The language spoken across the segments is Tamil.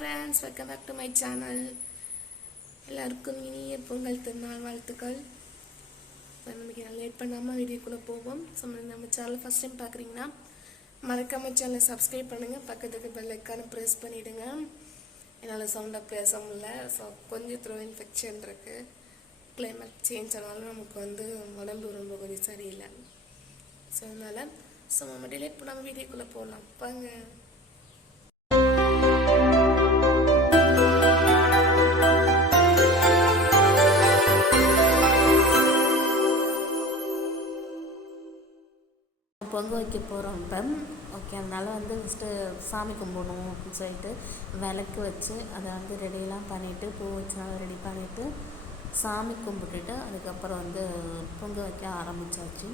Friends welcome back to my channel எல்லாருக்கும் இனிய பொங்கல் திருநாள் வாழ்த்துக்கள். இப்போ நமக்கு நான் லேட் பண்ணாமல் வீடியோக்குள்ளே போவோம். ஸோ நம்ம சேனல் ஃபஸ்ட் டைம் பார்க்குறீங்கன்னா மறக்காம சேனலை சப்ஸ்கிரைப் பண்ணுங்கள் பக்கத்துக்கு பெல் ஐக்கான ப்ரெஸ் பண்ணிவிடுங்க என்னால் சவுண்டாக பேச முடியல. ஸோ கொஞ்சம் த்ரோ இன்ஃபெக்ஷன் இருக்குது கிளைமேட் சேஞ்ச் ஆனாலும் நமக்கு வந்து உடம்பு ரொம்ப கொஞ்சம் சரியில்லை. ஸோ அதனால் ஸோ நம்ம டிலேட் பண்ணாமல் வீடியோக்குள்ளே போகலாம் பாங்க பொங்க வைக்க போகிறோம் இப்போ ஓகே அதனால் வந்து ஃபஸ்ட்டு சாமி கும்பிடணும் அப்படின்னு சொல்லிட்டு விளக்கு வச்சு அதை வந்து ரெடியெல்லாம் பண்ணிவிட்டு பூ வச்சு ரெடி பண்ணிவிட்டு சாமி கும்பிட்டுட்டு அதுக்கப்புறம் வந்து பொங்க வைக்க ஆரம்பிச்சாச்சு.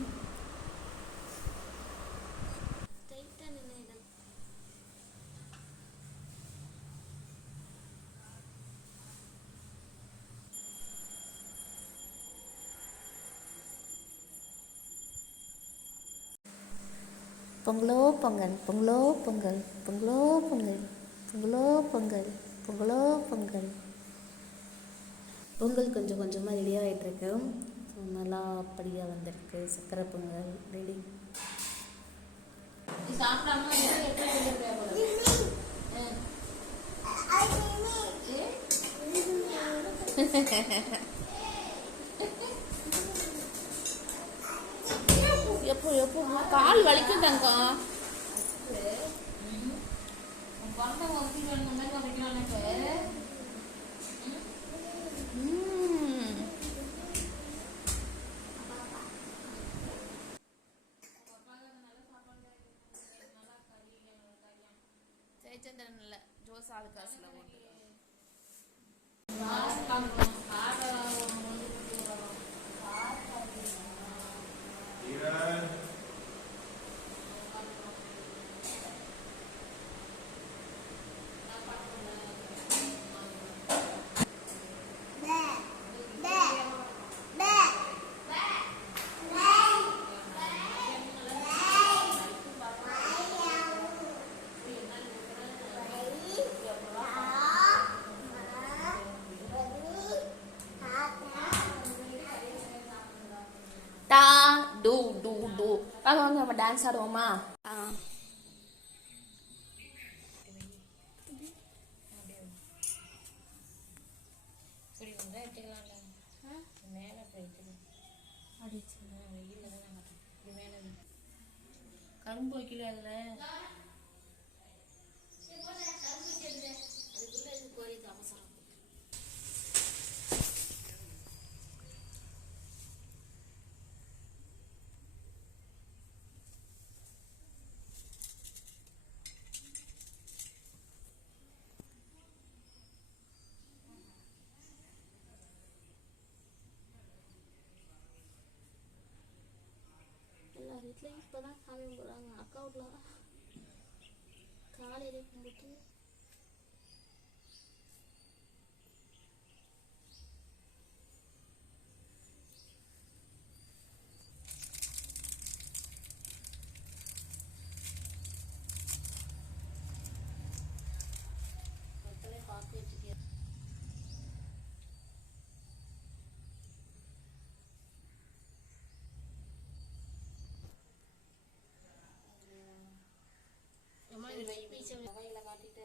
பொங்கலோ பொங்கல் பொங்கலோ பொங்கல் பொங்கலோ பொங்கல் பொங்கலோ பொங்கல் பொங்கலோ பொங்கல். பொங்கல் கொஞ்சம் கொஞ்சமாக ரெடி ஆகிட்டுருக்கு ஸோ நல்லா அப்படியாக வந்திருக்கு. சக்கரை பொங்கல் ரெடி எப்போ எப்போ கால் வலிக்கும் தங்கம் ம். ஜெயச்சந்திரன் இல்லை ஜோஸ் ஆள் காசுல போட்டு டா டு டு டு வாங்க வாங்க நம்ம டான்ஸ் ஆடுவோமா ஆ கரும்பு வைக்கல அதுல? எல்லா இப்போ தான் சாமி கும்பிட்றாங்க அக்கா வீட்டில் காலையிலே கும்பிட்டு வகையில் காட்டிட்டு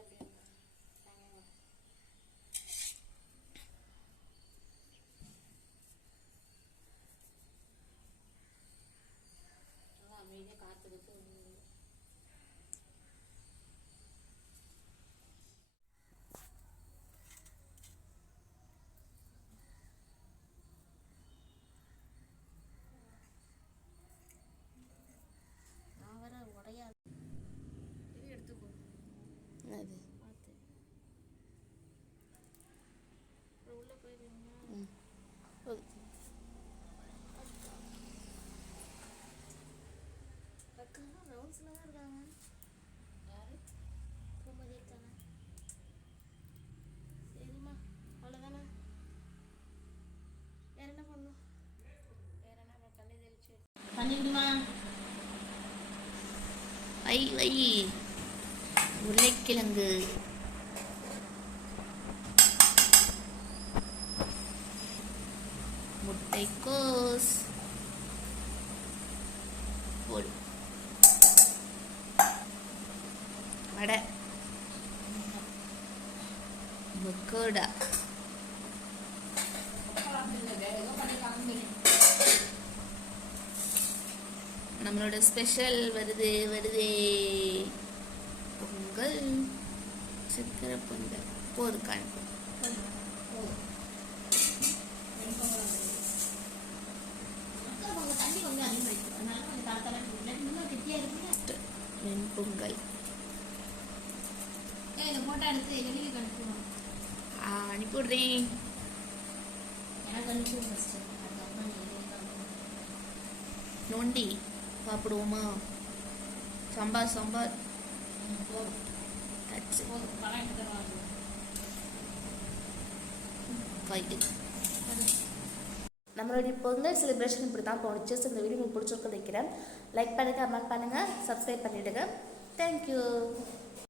அப்படியே அமைதியாக காத்துக்கிட்டு ஆஃபீஸில் தான் இருக்காங்க. யார்? பூமதி இருக்காங்க. சரிம்மா அவ்வளோதானே வேற என்ன பண்ணணும்? வேற என்ன தண்ணி தெளிச்சு தண்ணி வை வை உருளைக்கிழங்கு. முட்டைக்கோஸ். வடை பக்கோடா நம்மளோட ஸ்பெஷல் வருது வருதே. பொங்கல். சித்திரை பொங்கல். போது காணும் வெண்பொங்கல் ஃபோட்டோ எடுத்து அனுப்பிவிடுறேன். எனக்கு ஃபஸ்ட்டு நோண்டி சாப்பிடுவோமா? சாம்பார் சாம்பார் நம்மளுடைய பொங்கல் செலிப்ரேஷன் இப்படி தான் போணுச்சு. ஸோ இந்த வீடியோ உங்களுக்கு பிடிச்சிருக்கு நினைக்கிறேன். லைக் பண்ணுங்கள் கமெண்ட் பண்ணுங்கள் சப்ஸ்கிரைப் பண்ணிவிடுங்க தேங்க்யூ